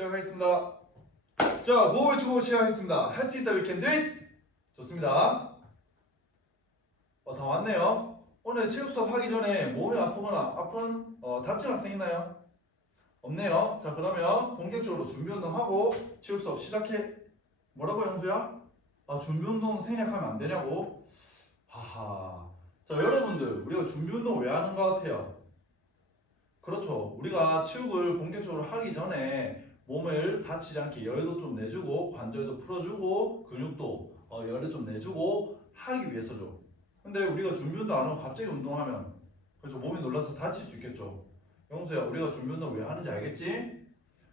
시작하겠습니다. 자, 구호 외치고 시작하겠습니다. 할 수 있다, we can do it. 좋습니다. 다 왔네요. 오늘 체육 수업 하기 전에 몸이 아프거나 다친 학생 있나요? 없네요. 자, 그러면 본격적으로 준비 운동하고 체육 수업 시작해. 뭐라고, 영수야? 준비 운동 생략하면 안 되냐고? 하하. 자, 여러분들, 우리가 준비 운동 왜 하는 것 같아요? 그렇죠. 우리가 체육을 본격적으로 하기 전에 몸을 다치지 않게 열도 좀 내주고 관절도 풀어주고 근육도 열을 좀 내주고 하기 위해서죠. 근데 우리가 준비 운동 안 하고 갑자기 운동하면 그렇죠. 몸이 놀라서 다칠 수 있겠죠. 영수야, 우리가 준비 운동 왜 하는지 알겠지?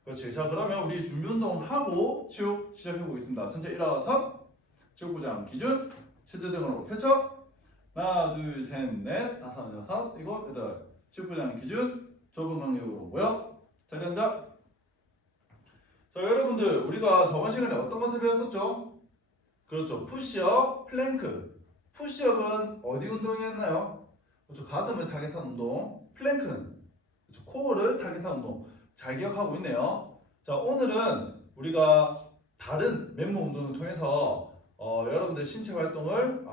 그렇지. 자, 그러면 우리 준비 운동 하고 체육 시작해 보겠습니다. 전체 일어서 체육구장 기준 체제 등으로 펼쳐. 하나, 둘, 셋, 넷, 다섯, 여섯, 일곱, 여덟. 체육구장 기준 좁은 간격으로 모여 자리 앉아. 자, 여러분들, 우리가 저번 시간에 어떤 것을 배웠었죠? 그렇죠. 푸시업, 플랭크. 푸시업은 어디 운동이었나요? 그렇죠. 가슴을 타겟한 운동. 플랭크는 그렇죠. 코어를 타겟한 운동. 잘 기억하고 있네요. 자, 오늘은 우리가 다른 맨몸 운동을 통해서 여러분들 신체 활동을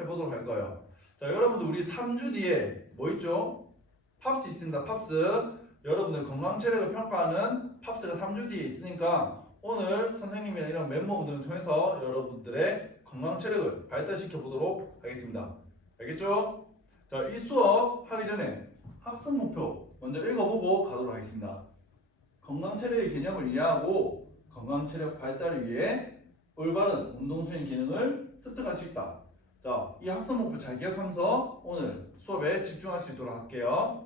해보도록 할 거예요. 자, 여러분들, 우리 3주 뒤에 뭐 있죠? 팝스 있습니다. 팝스. 여러분들 건강 체력을 평가하는 팝스가 3주 뒤에 있으니까 오늘 선생님이랑 이런 맨몸 운동을 통해서 여러분들의 건강 체력을 발달시켜 보도록 하겠습니다. 알겠죠? 자, 이 수업 하기 전에 학습 목표 먼저 읽어보고 가도록 하겠습니다. 건강 체력의 개념을 이해하고 건강 체력 발달을 위해 올바른 운동 수행 기능을 습득할 수 있다. 자, 이 학습 목표 잘 기억하면서 오늘 수업에 집중할 수 있도록 할게요.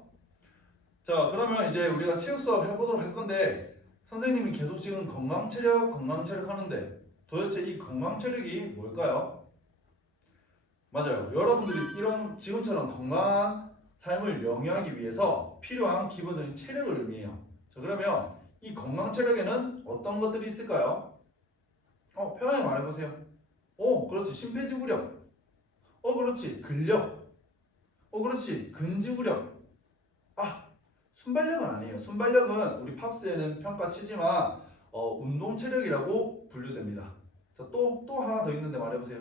자, 그러면 이제 우리가 체육 수업 해보도록 할 건데 선생님이 계속 지금 건강 체력 하는데 도대체 이 건강 체력이 뭘까요? 맞아요. 여러분들이 이런 지금처럼 건강한 삶을 영위하기 위해서 필요한 기본적인 체력을 의미해요. 자, 그러면 이 건강 체력에는 어떤 것들이 있을까요? 편하게 말해보세요. 그렇지. 심폐지구력. 그렇지. 근력. 그렇지. 근지구력. 순발력은 아니에요. 순발력은 우리 팝스에는 평가치지만 운동 체력이라고 분류됩니다. 자, 또 하나 더 있는데 말해보세요.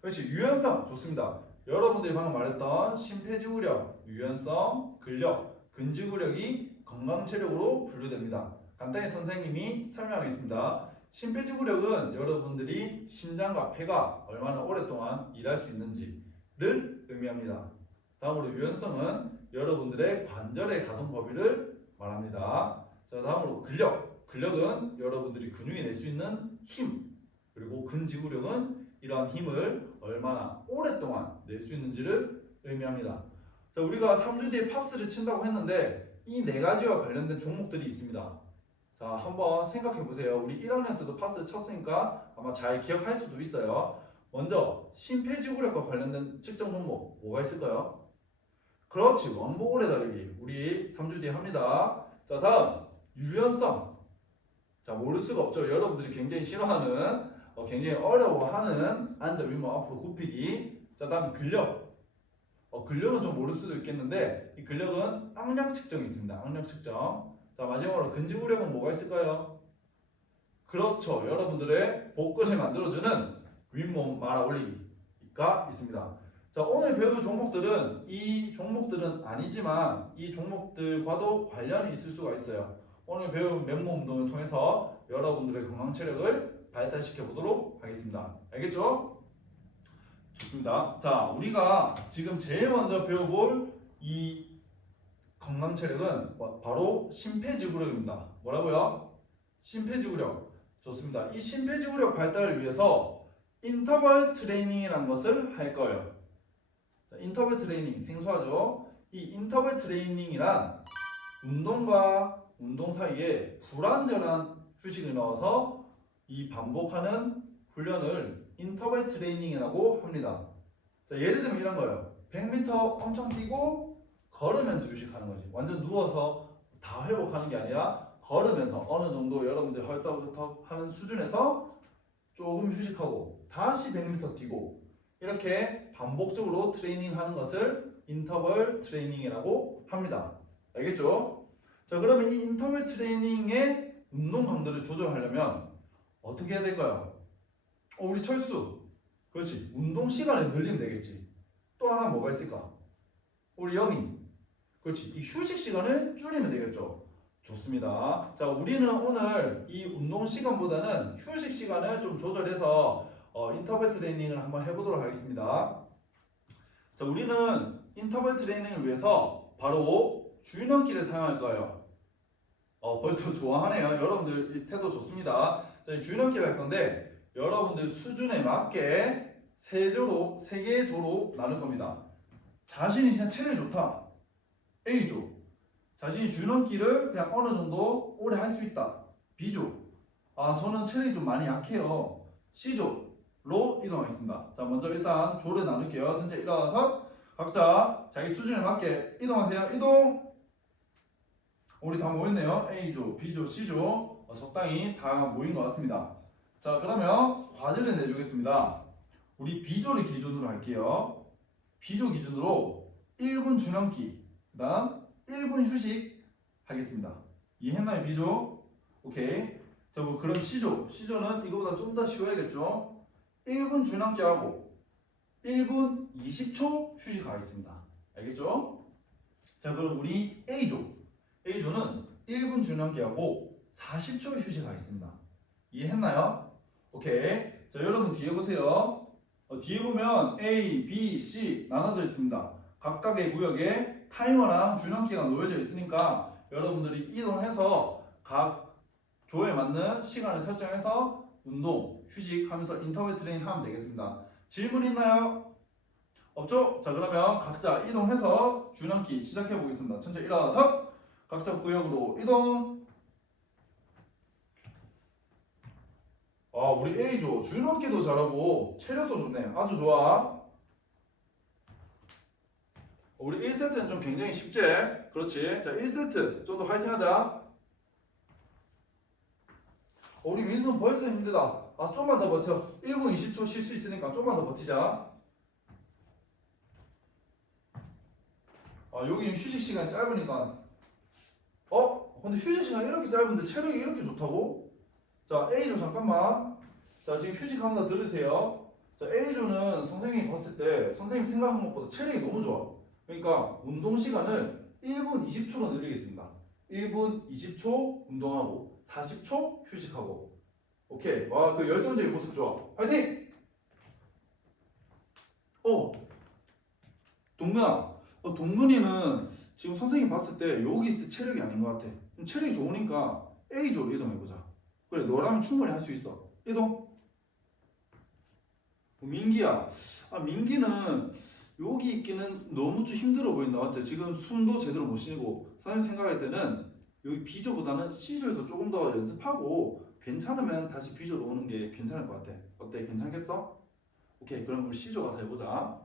그렇지. 유연성. 좋습니다. 여러분들이 방금 말했던 심폐지구력, 유연성, 근력, 근지구력이 건강 체력으로 분류됩니다. 간단히 선생님이 설명하겠습니다. 심폐지구력은 여러분들이 심장과 폐가 얼마나 오랫동안 일할 수 있는지를 의미합니다. 다음으로 유연성은 여러분들의 관절의 가동 범위를 말합니다. 자, 다음으로 근력은 여러분들이 근육이 낼 수 있는 힘, 그리고 근지구력은 이러한 힘을 얼마나 오랫동안 낼 수 있는지를 의미합니다. 자, 우리가 3주 뒤에 팝스를 친다고 했는데 이 네 가지와 관련된 종목들이 있습니다. 자, 한번 생각해 보세요. 우리 1학년 때도 팝스를 쳤으니까 아마 잘 기억할 수도 있어요. 먼저 심폐지구력과 관련된 측정 종목 뭐가 있을까요? 그렇지. 왕복 오래 달리기. 우리 3주 뒤에 합니다. 자, 다음 유연성. 자, 모를 수가 없죠. 여러분들이 굉장히 싫어하는 굉장히 어려워하는 앉아 윗몸 앞으로 굽히기. 자, 다음 근력. 근력은 좀 모를 수도 있겠는데 이 근력은 악력 측정이 있습니다. 악력 측정. 자, 마지막으로 근지구력은 뭐가 있을까요? 그렇죠. 여러분들의 복근을 만들어주는 윗몸 말아 올리기가 있습니다. 자, 오늘 배울 종목들은 이 종목들은 아니지만 이 종목들과도 관련이 있을 수가 있어요. 오늘 배운 맨몸 운동을 통해서 여러분들의 건강 체력을 발달시켜 보도록 하겠습니다. 알겠죠? 좋습니다. 자, 우리가 지금 제일 먼저 배워볼 이 건강 체력은 바로 심폐지구력입니다. 뭐라고요? 심폐지구력. 좋습니다. 이 심폐지구력 발달을 위해서 인터벌 트레이닝이라는 것을 할 거예요. 자, 인터벌 트레이닝 생소하죠? 이 인터벌 트레이닝이란 운동과 운동 사이에 불완전한 휴식을 넣어서 이 반복하는 훈련을 인터벌 트레이닝이라고 합니다. 자, 예를 들면 이런 거예요. 100m 엄청 뛰고 걸으면서 휴식하는 거지. 완전 누워서 다 회복하는 게 아니라 걸으면서 어느 정도 여러분들 헐떡헐떡 하는 수준에서 조금 휴식하고 다시 100m 뛰고 이렇게 반복적으로 트레이닝하는 것을 인터벌 트레이닝이라고 합니다. 알겠죠? 자, 그러면 이 인터벌 트레이닝의 운동 강도를 조절하려면 어떻게 해야 될까요? 우리 철수. 그렇지. 운동 시간을 늘리면 되겠지. 또 하나 뭐가 있을까? 우리 영희. 그렇지. 이 휴식 시간을 줄이면 되겠죠. 좋습니다. 자, 우리는 오늘 이 운동 시간보다는 휴식 시간을 좀 조절해서 인터벌 트레이닝을 한번 해보도록 하겠습니다. 자, 우리는 인터벌 트레이닝을 위해서 바로 줄넘기를 사용할 거예요. 벌써 좋아하네요. 여러분들 이 태도 좋습니다. 자, 줄넘기를 할 건데 여러분들 수준에 맞게 세 개의 조로 나눌 겁니다. 자신이 진짜 체력이 좋다. A조. 자신이 줄넘기를 그냥 어느 정도 오래 할 수 있다. B조. 저는 체력이 좀 많이 약해요. C조로 이동하겠습니다. 자, 먼저 일단 조를 나눌게요. 전체 일어나서 각자 자기 수준에 맞게 이동하세요. 이동! 우리 다 모였네요. A조, B조, C조 적당히 다 모인 것 같습니다. 자, 그러면 과제를 내주겠습니다. 우리 B조를 기준으로 할게요. B조 기준으로 1분 줄넘기, 그 다음 1분 휴식 하겠습니다. 이해했나요, B조? 오케이. 자, 그럼 C조는 이거보다 좀 더 쉬워야겠죠? 1분 줄넘기 하고 1분 20초 휴식하겠습니다. 알겠죠? 자, 그럼 우리 A조는 1분 줄넘기하고 40초 휴식하겠습니다. 이해했나요? 오케이. 자, 여러분 뒤에 보세요. 뒤에 보면 A, B, C 나눠져 있습니다. 각각의 구역에 타이머랑 줄넘기가 놓여져 있으니까 여러분들이 이동해서 각 조에 맞는 시간을 설정해서 운동, 휴식하면서 인터벌 트레이닝 하면 되겠습니다. 질문 있나요? 없죠? 자, 그러면 각자 이동해서 줄넘기 시작해 보겠습니다. 천천히 일어나서 각자 구역으로 이동. 우리 A조 줄넘기도 잘하고 체력도 좋네. 아주 좋아. 우리 1세트는 좀 굉장히 쉽지? 그렇지. 자, 1세트 좀 더 화이팅 하자. 우리 민수는 벌써 힘들다. 좀만 더 버텨. 1분 20초 쉴 수 있으니까 좀만 더 버티자. 여기 휴식 시간이 짧으니까. 근데 휴식 시간이 이렇게 짧은데 체력이 이렇게 좋다고? 자, A조 잠깐만. 자, 지금 휴식합니다. 들으세요. 자, A조는 선생님이 봤을 때 선생님 생각한 것보다 체력이 너무 좋아. 그러니까 운동 시간을 1분 20초로 늘리겠습니다. 1분 20초 운동하고 40초 휴식하고. 오케이. 그 열정적인 모습 좋아. 화이팅! 동근아. 동근이는 지금 선생님 봤을 때 여기 있을 체력이 아닌 것 같아. 체력이 좋으니까 A조로 이동해보자. 그래, 너라면 충분히 할 수 있어. 이동. 민기야. 민기는 여기 있기는 너무 좀 힘들어 보인다. 맞지? 지금 숨도 제대로 못 쉬고 선생님 생각할 때는 여기 B조보다는 C조에서 조금 더 연습하고 괜찮으면 다시 B조로 오는 게 괜찮을 것 같아. 어때? 괜찮겠어? 오케이. 그럼 우리 C조 가서 해보자.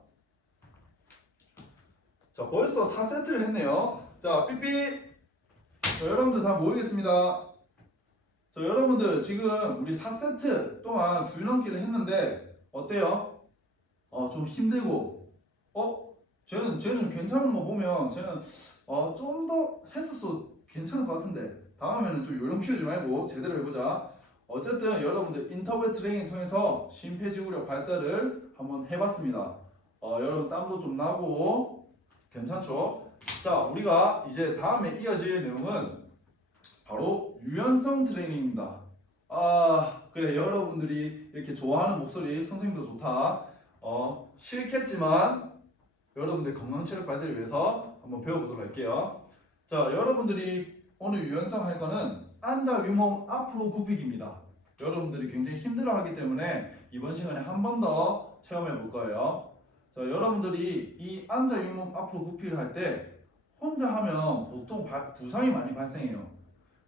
자, 벌써 4세트를 했네요. 자, 삐삐. 자, 여러분들 다 모이겠습니다. 자, 여러분들 지금 우리 4세트 동안 줄넘기를 했는데 어때요? 좀 힘들고 쟤는 괜찮은 거 보면 쟤는 좀 더 했었어 괜찮을 것 같은데 다음에는 좀 요령 키우지 말고 제대로 해보자. 어쨌든 여러분들 인터벌 트레이닝 통해서 심폐지구력 발달을 한번 해봤습니다. 여러분 땀도 좀 나고 괜찮죠? 자, 우리가 이제 다음에 이어질 내용은 바로 유연성 트레이닝입니다. 그래, 여러분들이 이렇게 좋아하는 목소리 선생님도 좋다. 싫겠지만 여러분들 건강 체력 발달을 위해서 한번 배워보도록 할게요. 자, 여러분들이 오늘 유연성 할 거는 앉아 윗몸 앞으로 굽히기입니다. 여러분들이 굉장히 힘들어하기 때문에 이번 시간에 한 번 더 체험해 볼 거예요. 자, 여러분들이 이 앉아 윗몸 앞으로 굽히기를 할 때 혼자 하면 보통 부상이 많이 발생해요.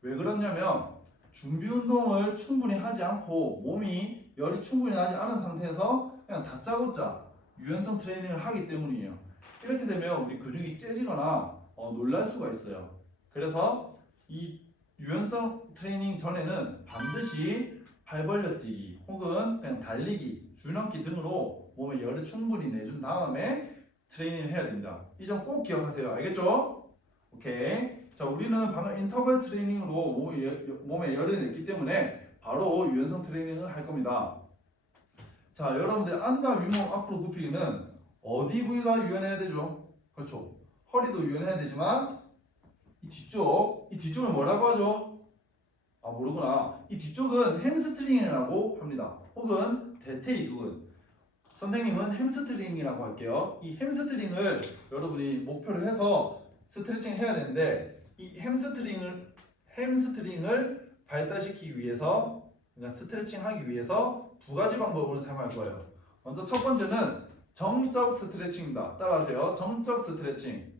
왜 그러냐면 준비 운동을 충분히 하지 않고 몸이 열이 충분히 나지 않은 상태에서 그냥 다짜고짜 유연성 트레이닝을 하기 때문이에요. 이렇게 되면 우리 근육이 째지거나 놀랄 수가 있어요. 그래서 이 유연성 트레이닝 전에는 반드시 팔 벌려 뛰기 혹은 그냥 달리기, 줄넘기 등으로 몸에 열을 충분히 내준 다음에 트레이닝을 해야 됩니다. 이 점 꼭 기억하세요. 알겠죠? 오케이. 자, 우리는 방금 인터벌 트레이닝으로 몸에 열을 냈기 때문에 바로 유연성 트레이닝을 할 겁니다. 자, 여러분들 앉아 윗몸 앞으로 굽히기는 어디 부위가 유연해야 되죠? 그렇죠. 허리도 유연해야 되지만 이 뒤쪽은 뭐라고 하죠? 아, 모르구나. 이 뒤쪽은 햄스트링이라고 합니다. 혹은 대퇴이두근. 선생님은 햄스트링이라고 할게요. 이 햄스트링을 여러분이 목표로 해서 스트레칭을 해야 되는데 이 햄스트링을 발달시키기 위해서 그러니까 스트레칭하기 위해서 두 가지 방법을 사용할 거예요. 먼저 첫 번째는 정적 스트레칭입니다. 따라하세요. 정적 스트레칭.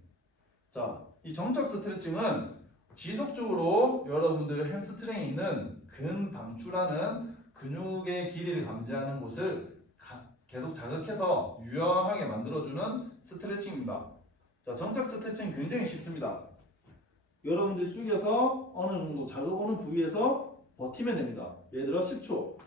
자, 이 정적 스트레칭은 지속적으로 여러분들 햄스트링에 있는 근방추라는 근육의 길이를 감지하는 곳을 계속 자극해서 유연하게 만들어주는 스트레칭입니다. 자, 정적 스트레칭 굉장히 쉽습니다. 여러분들 숙여서 어느 정도 자극 오는 부위에서 버티면 됩니다. 예를 들어 10초.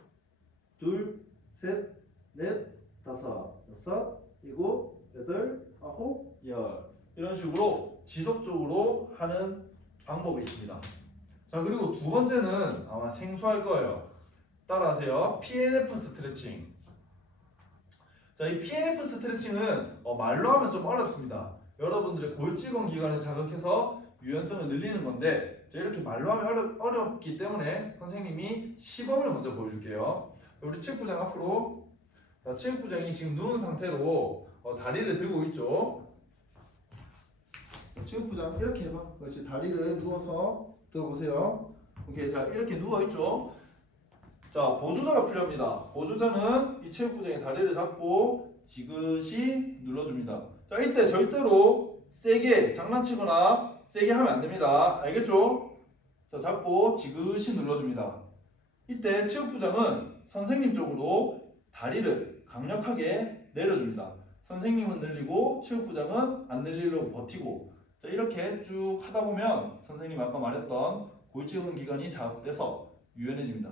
둘, 셋, 넷, 다섯, 여섯, 일곱, 여덟, 아홉, 열. 이런 식으로 지속적으로 하는 방법이 있습니다. 자, 그리고 두 번째는 아마 생소할 거예요. 따라하세요. PNF 스트레칭. 자, 이 PNF 스트레칭은 말로 하면 좀 어렵습니다. 여러분들의 골직원 기관을 자극해서 유연성을 늘리는 건데 이렇게 말로 하면 어렵기 때문에 선생님이 시범을 먼저 보여줄게요. 우리 체육부장 앞으로. 자, 체육부장이 지금 누운 상태로 다리를 들고 있죠. 체육부장 이렇게 해봐. 그렇지. 다리를 누워서 들어보세요. 오케이. 자, 이렇게 누워있죠. 자, 보조자가 필요합니다. 보조자는 이 체육부장의 다리를 잡고 지그시 눌러줍니다. 자, 이때 절대로 세게 장난치거나 세게 하면 안 됩니다. 알겠죠? 자, 잡고 지그시 눌러줍니다. 이때 체육부장은 선생님 쪽으로 다리를 강력하게 내려줍니다. 선생님은 늘리고 체육부장은 안 늘리려고 버티고. 자, 이렇게 쭉 하다 보면 선생님 아까 말했던 골직근 기관이 자극돼서 유연해집니다.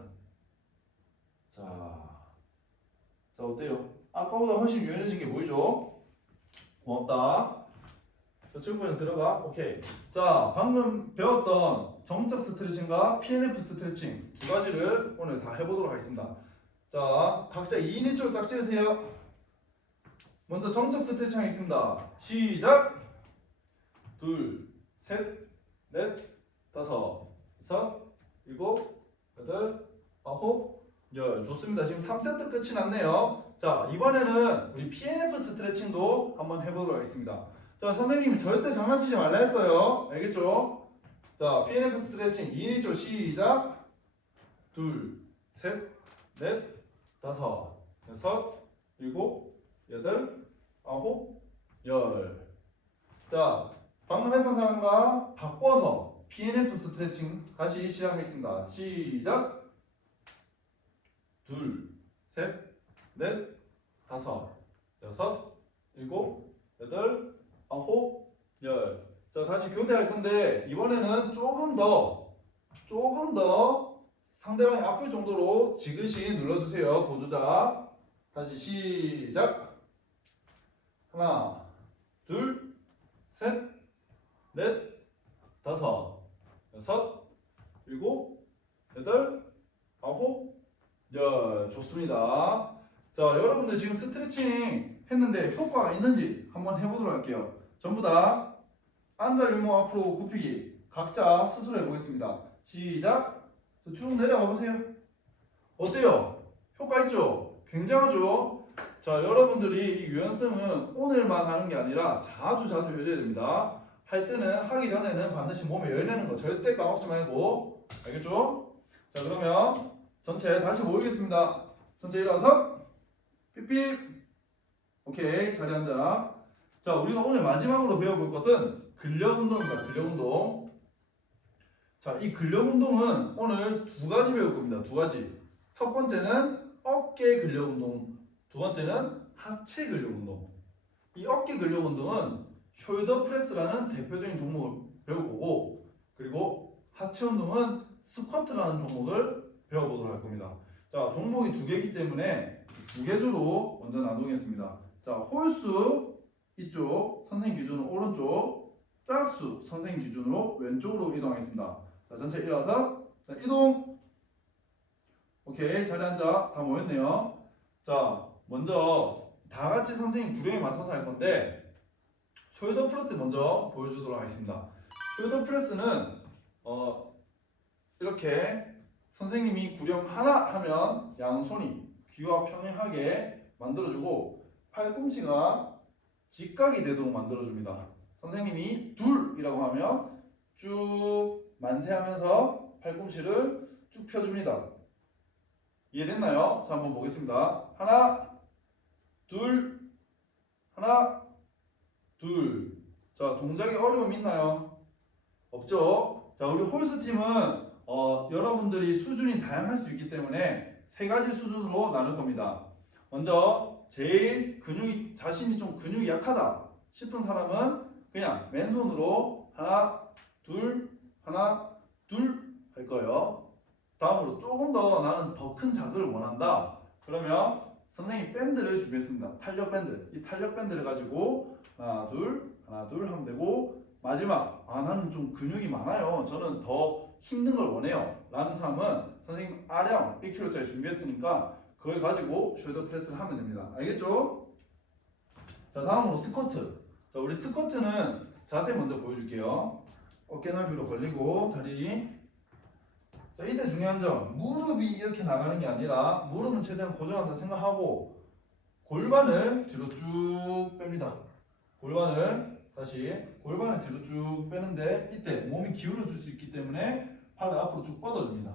자, 어때요? 아까보다 훨씬 유연해진 게 보이죠? 고맙다. 자, 체육부장 들어가. 오케이. 자, 방금 배웠던 정적 스트레칭과 PNF 스트레칭 두 가지를 오늘 다 해보도록 하겠습니다. 자, 각자 2인 1조를 짝 지으세요. 먼저 정적 스트레칭 하겠습니다. 시작! 둘, 셋, 넷, 다섯, 여섯, 일곱, 여덟, 아홉, 열. 좋습니다. 지금 3세트 끝이 났네요. 자, 이번에는 우리 PNF 스트레칭도 한번 해보도록 하겠습니다. 자, 선생님이 절대 장난치지 말라 했어요. 알겠죠? 자, PNF 스트레칭 2인 1조 시작! 둘, 셋, 넷, 다섯, 여섯, 일곱, 여덟, 아홉, 열. 자, 방금 했던 사람과 바꿔서 PNF 스트레칭 다시 시작하겠습니다. 시작! 둘, 셋, 넷, 다섯, 여섯, 일곱, 여덟, 아홉, 열. 자, 다시 교대할 건데 이번에는 조금 더 상대방이 아플 정도로 지그시 눌러주세요. 보조자. 다시 시작. 하나, 둘, 셋, 넷, 다섯, 여섯, 일곱, 여덟, 아홉, 열. 좋습니다. 자, 여러분들 지금 스트레칭 했는데 효과가 있는지 한번 해보도록 할게요. 전부 다 앉아 윗몸 앞으로 굽히기 각자 스스로 해보겠습니다. 시작. 쭉 내려가 보세요. 어때요? 효과 있죠? 굉장하죠? 자, 여러분들이 이 유연성은 오늘만 하는 게 아니라 자주 해줘야 됩니다. 할 때는 하기 전에는 반드시 몸에 열내는 거 절대 까먹지 말고. 알겠죠? 자, 그러면 전체 다시 모이겠습니다. 전체 일어나서 삐삐. 오케이, 자리 앉아. 자, 우리가 오늘 마지막으로 배워볼 것은 근력 운동입니다. 근력 운동. 자, 이 근력 운동은 오늘 두 가지 배울 겁니다. 두 가지. 첫 번째는 어깨 근력 운동, 두 번째는 하체 근력 운동. 이 어깨 근력 운동은 숄더 프레스라는 대표적인 종목을 배울 거고, 그리고 하체 운동은 스쿼트라는 종목을 배워보도록 할 겁니다. 자, 종목이 두 개이기 때문에 두 개조로 먼저 나누겠습니다. 자, 홀수 이쪽, 선생님 기준은 오른쪽, 짝수 선생님 기준으로 왼쪽으로 이동하겠습니다. 자, 전체 일어서 자, 이동. 오케이, 자리 앉아. 다 모였네요. 자, 먼저 다 같이 선생님 구령에 맞춰서 할 건데 숄더 프레스 먼저 보여주도록 하겠습니다. 숄더 프레스는 이렇게 선생님이 구령 하나 하면 양손이 귀와 평행하게 만들어주고 팔꿈치가 직각이 되도록 만들어줍니다. 선생님이 둘이라고 하면 쭉 만세하면서 팔꿈치를 쭉 펴줍니다. 이해됐나요? 자, 한번 보겠습니다. 하나, 둘, 하나, 둘. 자, 동작에 어려움이 있나요? 없죠? 자, 우리 홀수 팀은 여러분들이 수준이 다양할 수 있기 때문에 세 가지 수준으로 나눌 겁니다. 먼저 제일 자신이 좀 근육이 약하다 싶은 사람은 그냥 맨손으로 하나, 둘, 하나, 둘 할 거예요. 다음으로 조금 더 나는 더 큰 자극을 원한다. 그러면 선생님이 밴드를 준비했습니다. 탄력 밴드. 이 탄력 밴드를 가지고 하나, 둘 하면 되고 마지막 나는 좀 근육이 많아요. 저는 더 힘든 걸 원해요. 라는 사람은 선생님 아령 1kg짜리 준비했으니까 그걸 가지고 숄더 프레스를 하면 됩니다. 알겠죠? 자, 다음으로 스쿼트. 자, 우리 스쿼트는 자세 먼저 보여줄게요. 어깨 넓이로 벌리고 다리. 자, 이때 중요한 점, 무릎이 이렇게 나가는 게 아니라 무릎은 최대한 고정한다 생각하고 골반을 뒤로 쭉 뺍니다. 골반을 뒤로 쭉 빼는데 이때 몸이 기울어 줄 수 있기 때문에 팔을 앞으로 쭉 뻗어줍니다.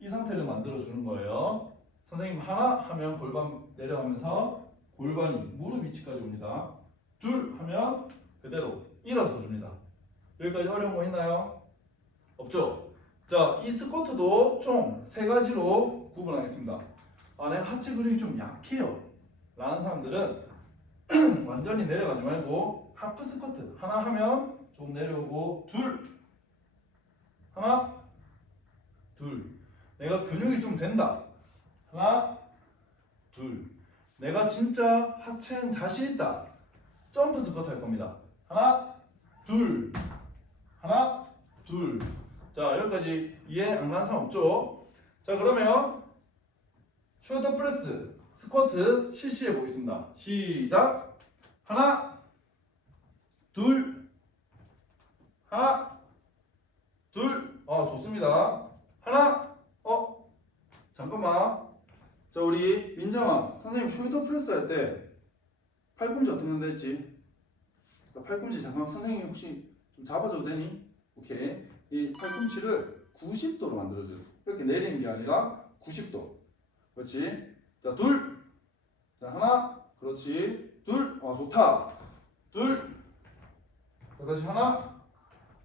이 상태를 만들어 주는 거예요. 선생님 하나 하면 골반 내려가면서 골반이 무릎 위치까지 옵니다. 둘 하면 그대로 일어서 줍니다. 여기까지 어려운 거 있나요? 없죠? 자, 이 스쿼트도 총 세 가지로 구분하겠습니다. 내가 하체 근육이 좀 약해요 라는 사람들은 완전히 내려가지 말고 하프 스쿼트 하나 하면 좀 내려오고 둘 하나 둘 내가 근육이 좀 된다 하나 둘 내가 진짜 하체는 자신 있다 점프 스쿼트 할 겁니다. 하나 둘 하나 둘. 자, 여기까지 이해 안 가는 사람 없죠? 자, 그러면 숄더 프레스 스쿼트 실시해 보겠습니다. 시작. 하나 둘 하나 둘. 좋습니다. 하나 잠깐만. 자, 우리 민정아 선생님 숄더 프레스 할 때 팔꿈치 어떻게 한다 했지? 팔꿈치 잠깐만 선생님 혹시 좀 잡아줘도 되니? 오케이. 이 팔꿈치를 90도로 만들어줘요. 이렇게 내리는 게 아니라 90도. 그렇지. 자, 둘. 자, 하나. 그렇지. 둘. 좋다. 둘. 자, 다시 하나.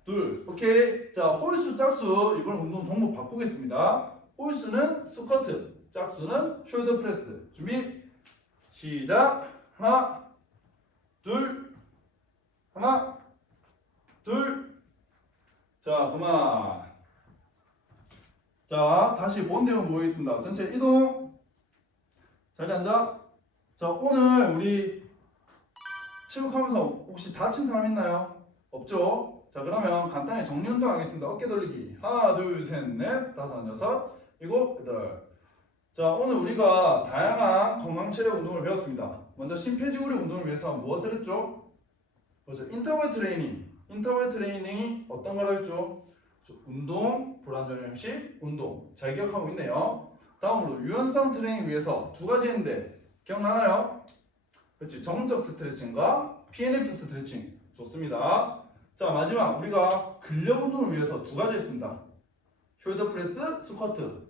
둘. 오케이. 자, 홀수, 짝수. 이번 운동 종목 바꾸겠습니다. 홀수는 스쿼트, 짝수는 숄더 프레스. 준비. 시작. 하나. 둘. 하나. 둘. 자, 그만. 자, 다시 본 내용 보겠습니다. 전체 이동. 자리 앉아. 자, 오늘 우리 체육하면서 혹시 다친 사람 있나요? 없죠? 자, 그러면 간단히 정리 운동 하겠습니다. 어깨 돌리기. 하나, 둘, 셋, 넷, 다섯, 여섯, 일곱, 여덟. 자, 오늘 우리가 다양한 건강 체력 운동을 배웠습니다. 먼저 심폐지구력 운동을 위해서 무엇을 했죠? 그렇죠. 인터벌 트레이닝. 인터벌 트레이닝이 어떤 걸 했죠? 운동, 불안전 형식, 운동. 잘 기억하고 있네요. 다음으로 유연성 트레이닝 위해서 두 가지 했는데 기억나나요? 그렇지. 정적 스트레칭과 PNF 스트레칭. 좋습니다. 자, 마지막 우리가 근력 운동을 위해서 두 가지 했습니다. 숄더 프레스, 스쿼트.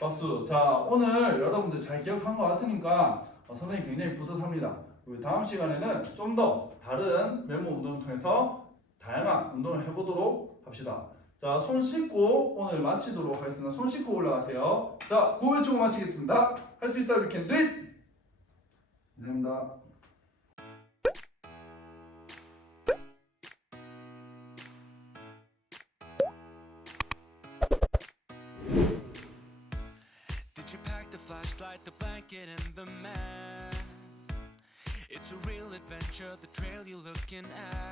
박수. 자, 오늘 여러분들 잘 기억한 것 같으니까 선생님 굉장히 뿌듯합니다. 우리 다음 시간에는 좀 더 다른 메모 운동을 통해서 다양한 운동을 해보도록 합시다. 자, 손 씻고 오늘 마치도록 하겠습니다. 손 씻고 올라가세요. 자, 구호 외치고 마치겠습니다. 할 수 있다, we can do it! 감사합니다. Did you pack the flashlight, the blanket, and the map? It's a real adventure, the trail you're looking at.